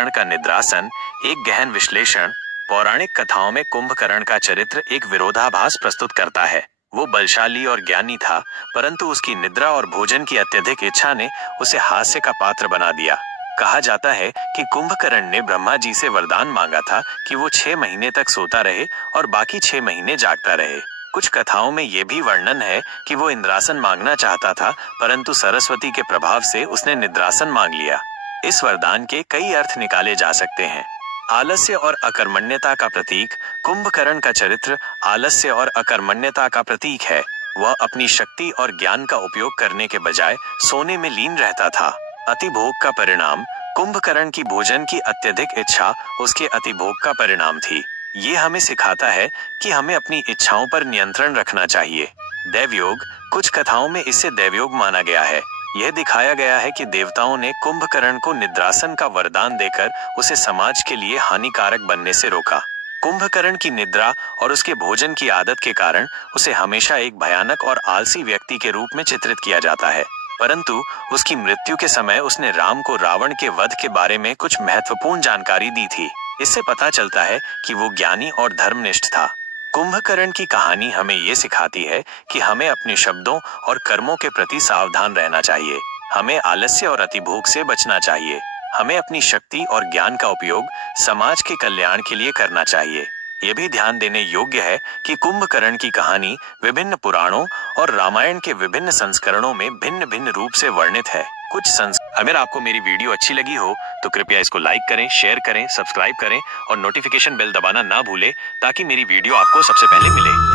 कुंभकर्ण का निद्रासन एक गहन विश्लेषण। पौराणिक कथाओं में कुंभकर्ण का चरित्र एक विरोधाभास प्रस्तुत करता है। वो बलशाली और ज्ञानी था, परंतु उसकी निद्रा और भोजन की अत्यधिक इच्छा ने उसे हास्य का पात्र बना दिया। कहा जाता है कि कुंभकर्ण ने ब्रह्मा जी से वरदान मांगा था कि वो 6 महीने तक सोता रहे और बाकी 6 महीने जागता रहे। कुछ कथाओं में ये भी वर्णन है कि वो इंद्रासन मांगना चाहता था, परंतु सरस्वती के प्रभाव से उसने निद्रासन मांग लिया। इस वरदान के कई अर्थ निकाले जा सकते हैं। आलस्य और अकर्मण्यता का प्रतीक। कुंभकर्ण का चरित्र आलस्य और अकर्मण्यता का प्रतीक है। वह अपनी शक्ति और ज्ञान का उपयोग करने के बजाय सोने में लीन रहता था। अतिभोग का परिणाम। कुंभकर्ण की भोजन की अत्यधिक इच्छा उसके अतिभोग का परिणाम थी। ये हमें सिखाता है कि हमें अपनी इच्छाओं पर नियंत्रण रखना चाहिए। दैवयोग। कुछ कथाओं में इसे दैवयोग माना गया है। यह दिखाया गया है कि देवताओं ने कुंभकर्ण को निद्रासन का वरदान देकर उसे समाज के लिए हानिकारक बनने से रोका। कुंभकर्ण की निद्रा और उसके भोजन की आदत के कारण उसे हमेशा एक भयानक और आलसी व्यक्ति के रूप में चित्रित किया जाता है। परंतु उसकी मृत्यु के समय उसने राम को रावण के वध के बारे में कुछ महत्वपूर्ण जानकारी दी थी। इससे पता चलता है कि वो ज्ञानी और धर्मनिष्ठ था। कुंभकर्ण की कहानी हमें ये सिखाती है कि हमें अपने शब्दों और कर्मों के प्रति सावधान रहना चाहिए। हमें आलस्य और अतिभोग से बचना चाहिए। हमें अपनी शक्ति और ज्ञान का उपयोग समाज के कल्याण के लिए करना चाहिए। ये भी ध्यान देने योग्य है कि कुंभकर्ण की कहानी विभिन्न पुराणों और रामायण के विभिन्न संस्करणों में भिन्न भिन्न रूप से वर्णित है। अगर आपको मेरी वीडियो अच्छी लगी हो तो कृपया इसको लाइक करें, शेयर करें, सब्सक्राइब करें और नोटिफिकेशन बेल दबाना ना भूलें ताकि मेरी वीडियो आपको सबसे पहले मिले।